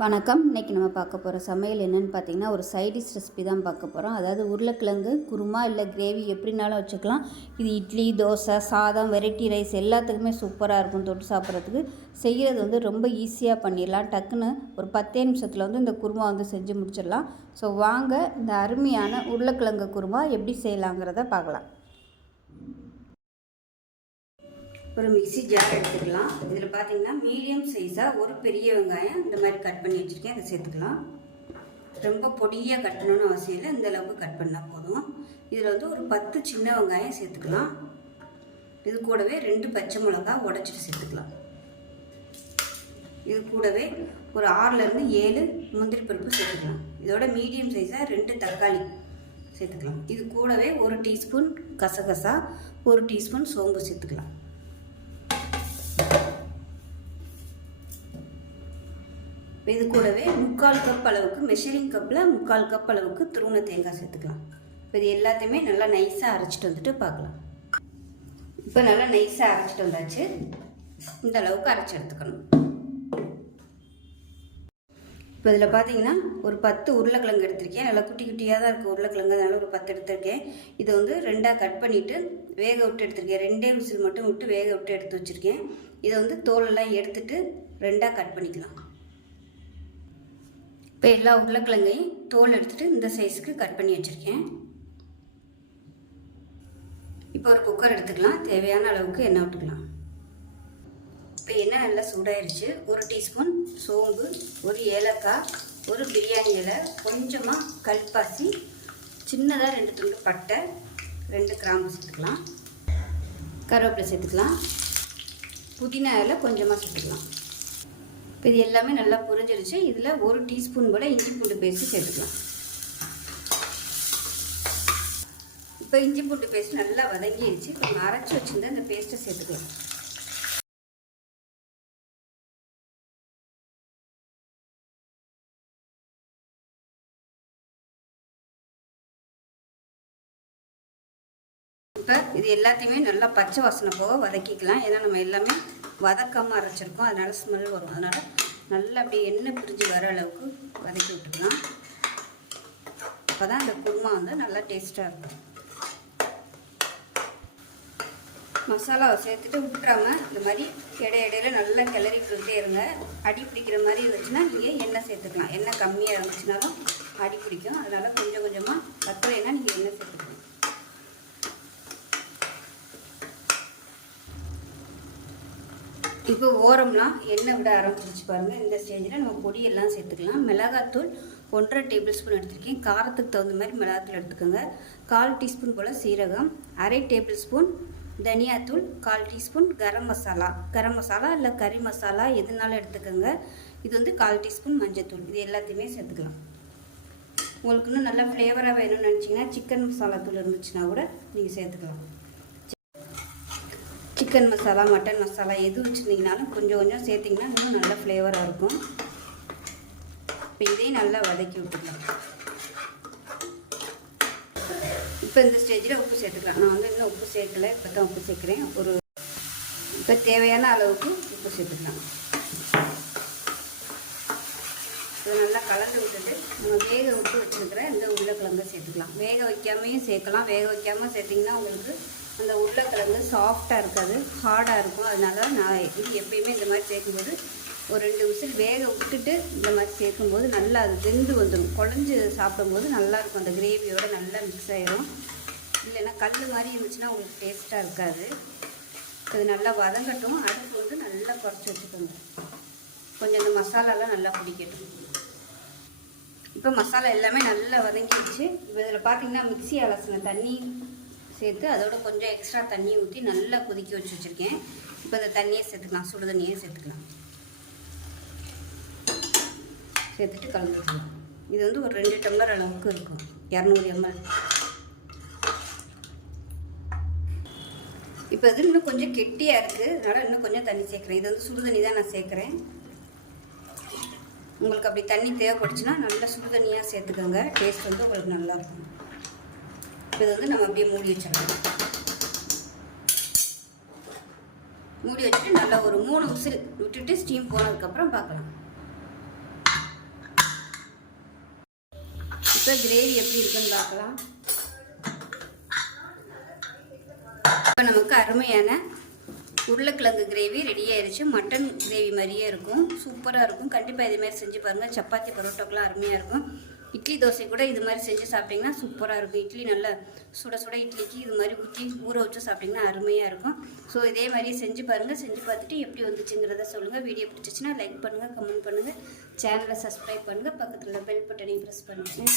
வணக்கம். இன்றைக்கி நம்ம பார்க்க போகிற சமையல் என்னென்னு பார்த்தீங்கன்னா, ஒரு சைடிஷ் ரெசிபி தான் பார்க்க போகிறோம். அதாவது உருளைக்கிழங்கு குருமா இல்லை கிரேவி எப்படினாலும் வச்சுக்கலாம். இது இட்லி, தோசை, சாதம், வெரைட்டி ரைஸ் எல்லாத்துக்குமே சூப்பராக இருக்கும் தொட்டு சாப்பிட்றதுக்கு. செய்கிறது வந்து ரொம்ப ஈஸியாக பண்ணிடலாம். டக்குன்னு ஒரு 10 நிமிஷத்தில் வந்து இந்த குருமா வந்து செஞ்சு முடிச்சிடலாம். ஸோ வாங்க இந்த அருமையான உருளைக்கிழங்கு குருமா எப்படி செய்யலாங்கிறத பார்க்கலாம். ஒரு மிக்சி ஜார் எடுத்துக்கலாம். இதில் பார்த்தீங்கன்னா மீடியம் சைஸாக ஒரு பெரிய வெங்காயம் இந்த மாதிரி கட் பண்ணி வச்சுருக்கேன். அதை சேர்த்துக்கலாம். ரொம்ப பொடியாக கட் பண்ணணும்னு அவசியம் இல்லை, இந்த அளவுக்கு கட் பண்ணால் போதும். இதில் வந்து ஒரு 10 சின்ன வெங்காயம் சேர்த்துக்கலாம். இது கூடவே 2 பச்சை மிளகாய் உடச்சிட்டு சேர்த்துக்கலாம். இது கூடவே ஒரு 6லேருந்து 7 முந்திரி பருப்பு சேர்த்துக்கலாம். இதோட மீடியம் சைஸாக 2 தக்காளி சேர்த்துக்கலாம். இது கூடவே 1 டீஸ்பூன் கசகசா, 1 டீஸ்பூன் சோம்பு சேர்த்துக்கலாம். இது கூடவே 3/4 கப் அளவுக்கு மெஷரிங் கப்பில் 3/4 கப் அளவுக்கு துருவன தேங்காய் சேர்த்துக்கலாம். இப்போ இது எல்லாத்தையுமே நல்லா நைஸாக அரைச்சிட்டு வந்துட்டு பார்க்கலாம். இப்போ நல்லா நைஸாக அரைச்சிட்டு வந்தாச்சு. இந்த அளவுக்கு அரைச்சி எடுத்துக்கணும். இப்போ இதில் பார்த்தீங்கன்னா ஒரு 10 உருளைக்கிழங்கு எடுத்திருக்கேன். நல்லா குட்டி குட்டியாக தான் இருக்குது உருளைக்கிழங்கு, அதனால் ஒரு 10 எடுத்திருக்கேன். இதை வந்து 2ஆக கட் பண்ணிவிட்டு வேக விட்டு எடுத்திருக்கேன். 2 விசில் மட்டும் விட்டு வேக விட்டு எடுத்து வச்சுருக்கேன். இதை வந்து தோலெல்லாம் எடுத்துட்டு 2ஆக கட் பண்ணிக்கலாம். இப்போ எல்லா உருளைக்கிழங்கையும் தோல் எடுத்துகிட்டு இந்த சைஸுக்கு கட் பண்ணி வச்சுருக்கேன். இப்போ ஒரு குக்கர் எடுத்துக்கலாம். தேவையான அளவுக்கு எண்ணெய் விட்டுக்கலாம். இப்போ எண்ணெய் நல்லா சூடாயிருச்சு. 1 டீஸ்பூன் சோம்பு, 1 ஏலக்காய், 1 பிரியாணி இலை, கொஞ்சமாக கல்பாசி, சின்னதாக 2 துண்டு பட்டை, 2 கிராம்பு சேர்த்துக்கலாம். கருவேப்பிலை சேர்த்துக்கலாம். புதினா இலை கொஞ்சமாக சேர்த்துக்கலாம். இப்போ இது எல்லாமே நல்லா புரிஞ்சிருச்சு. இதில் 1 டீஸ்பூன் போல் இஞ்சி பூண்டு பேஸ்ட்டு சேர்த்துக்கலாம். இப்போ இஞ்சி பூண்டு பேஸ்ட் நல்லா வதங்கிடுச்சு. இப்போ நம்ம அரைச்சி வச்சுருந்த இந்த பேஸ்ட்டை சேர்த்துக்கலாம். இப்போ இது எல்லாத்தையுமே நல்லா பச்சை வாசனை போக வதக்கிக்கலாம். ஏன்னா நம்ம எல்லாமே வதக்காமல் அரைச்சிருக்கோம், அதனால் ஸ்மெல் வரும். அதனால் நல்லா அப்படியே எண்ணெய் பிரிஞ்சு வர அளவுக்கு வதக்கி விட்டுக்கலாம். அப்போ தான் அந்த குருமா வந்து நல்லா டேஸ்ட்டாக இருக்கும். மசாலாவை சேர்த்துட்டு விட்டுறாமல் இந்த மாதிரி இடையில நல்லா கிளறி விட்டுக்கிட்டே இருங்க. அடி பிடிக்கிற மாதிரி இருந்துச்சுன்னா நீங்கள் எண்ணெய் சேர்த்துக்கலாம். எண்ணெய் கம்மியாக இருந்துச்சுனாலும் அடி பிடிக்கும். அதனால் கொஞ்சம் கொஞ்சமாக பத்தலைன்னா நீங்கள் எண்ணெய் சேர்த்துக்கலாம். இப்போ ஓரம்லாம் எண்ணெய் விட ஆரம்பிச்சிருச்சு பாருங்கள். இந்த ஸ்டேஜில் நம்ம பொடியெல்லாம் சேர்த்துக்கலாம். மிளகாத்தூள் 1.5 டேபிள் ஸ்பூன் எடுத்துருக்கேன். காரத்துக்கு தகுந்த மாதிரி மிளகாத்தூள் எடுத்துக்கோங்க. 1/4 டீஸ்பூன் போல் சீரகம், 1/2 டேபிள் ஸ்பூன் தனியாத்தூள், 1/4 டீஸ்பூன் கரம் மசாலா இல்லை கறி மசாலா எதுனாலும் எடுத்துக்கோங்க. இது வந்து 1/4 டீஸ்பூன் மஞ்சத்தூள். இது எல்லாத்தையுமே சேர்த்துக்கலாம். உங்களுக்கு இன்னும் நல்லா ஃப்ளேவராக வேணும்னு நினச்சிங்கன்னா சிக்கன் மசாலா தூள் இருந்துச்சுன்னா கூட நீங்கள் சேர்த்துக்கலாம். சிக்கன் மசாலா, மட்டன் மசாலா எது வச்சுருந்தீங்கனாலும் கொஞ்சம் கொஞ்சம் சேர்த்திங்கன்னா இன்னும் நல்ல ஃப்ளேவராக இருக்கும். இப்போ இதையும் நல்லா வதக்கி விட்டுக்கலாம். இப்போ இந்த ஸ்டேஜில் உப்பு சேர்த்துக்கலாம். நான் வந்து இன்னும் உப்பு சேர்க்கலை, இப்போ தான் உப்பு சேர்க்குறேன். இப்போ தேவையான அளவுக்கு உப்பு சேர்த்துக்கலாம். இதை நல்லா கலந்து விட்டுட்டு நம்ம வேக விட்டு வச்சுருக்கிற இந்த உருளைக்கிழங்கை சேர்த்துக்கலாம். வேக வைக்காமையும் சேர்க்கலாம். வேக வைக்காமல் சேர்த்திங்கன்னா உங்களுக்கு அந்த உருளைக்கிழங்கு சாஃப்டாக இருக்காது, ஹார்டாக இருக்கும். அதனால நான் இது எப்பயுமே இந்த மாதிரி சேர்க்கும்போது ஒரு 2 விசில் வேக விட்டுட்டு இந்த மாதிரி சேர்க்கும்போது நல்லா அது வெந்து வந்துடும். குழஞ்சி சாப்பிடும்போது நல்லாயிருக்கும். அந்த கிரேவியோடு நல்லா மிக்ஸ் ஆகிடும். இல்லைன்னா கல் மாதிரி இருந்துச்சுன்னா உங்களுக்கு டேஸ்ட்டாக இருக்காது. அது நல்லா வதங்கட்டும். அடுப்பு வந்து நல்லா குறைச்சி வச்சுக்கோங்க. கொஞ்சம் இந்த மசாலாலாம் நல்லா பிடிக்கட்டும். இப்போ மசாலா எல்லாமே நல்லா வதங்கிடுச்சு. இப்போ இதில் பார்த்தீங்கன்னா மிக்ஸி அலசின தண்ணி சேர்த்து அதோட கொஞ்சம் எக்ஸ்ட்ரா தண்ணி ஊற்றி நல்லா கொதிக்க வச்சுருக்கேன். இப்போ இந்த தண்ணியை சேர்த்துக்கலாம். சுடு தண்ணியே சேர்த்துக்கலாம். சேர்த்துட்டு கலந்துக்கலாம். இது வந்து ஒரு 2 டம்ளர் அளவுக்கு இருக்கும், 200 ml. இப்போ இது இன்னும் கொஞ்சம் கெட்டியாக இருக்குது, அதனால் இன்னும் கொஞ்சம் தண்ணி சேர்க்குறேன். இது வந்து சுடு தண்ணி தான் நான் சேர்க்குறேன். உங்களுக்கு அப்படி தண்ணி தேவைப்படுச்சுன்னா நல்லா சுடு தண்ணியாக சேர்த்துக்கோங்க. டேஸ்ட் வந்து உங்களுக்கு நல்லாயிருக்கும். இப்போ இது வந்து நம்ம அப்படியே மூடி வச்சிடலாம். மூடி வச்சுட்டு நல்லா ஒரு 3 விசில் விட்டுட்டு ஸ்டீம் போனதுக்கப்புறம் பார்க்கலாம். இப்போ கிரேவி எப்படி இருக்குன்னு பார்க்கலாம். இப்போ நமக்கு அருமையான உருளைக்கிழங்கு கிரேவி ரெடி ஆயிடுச்சு. மட்டன் கிரேவி மாதிரியே இருக்கும், சூப்பராக இருக்கும். கண்டிப்பாக இதேமாதிரி செஞ்சு பாருங்கள். சப்பாத்தி பரோட்டாக்கெலாம் அருமையாக இருக்கும். இட்லி தோசை கூட இது மாதிரி செஞ்சு சாப்பிட்டிங்கன்னா சூப்பராக இருக்கும். இட்லி நல்லா சுட சுட இட்லிக்கு இது மாதிரி ஊற்றி ஊற வச்சு சாப்பிட்டிங்கன்னா அருமையாக இருக்கும். ஸோ இதே மாதிரி செஞ்சு பாருங்கள். செஞ்சு பார்த்துட்டு எப்படி வந்துச்சுங்கிறத சொல்லுங்கள். வீடியோ பிடிச்சிச்சின்னா லைக் பண்ணுங்கள், கமெண்ட் பண்ணுங்கள், சேனலை சப்ஸ்கிரைப் பண்ணுங்கள், பக்கத்தில் பெல் பட்டனையும் ப்ரெஸ் பண்ணுங்கள்.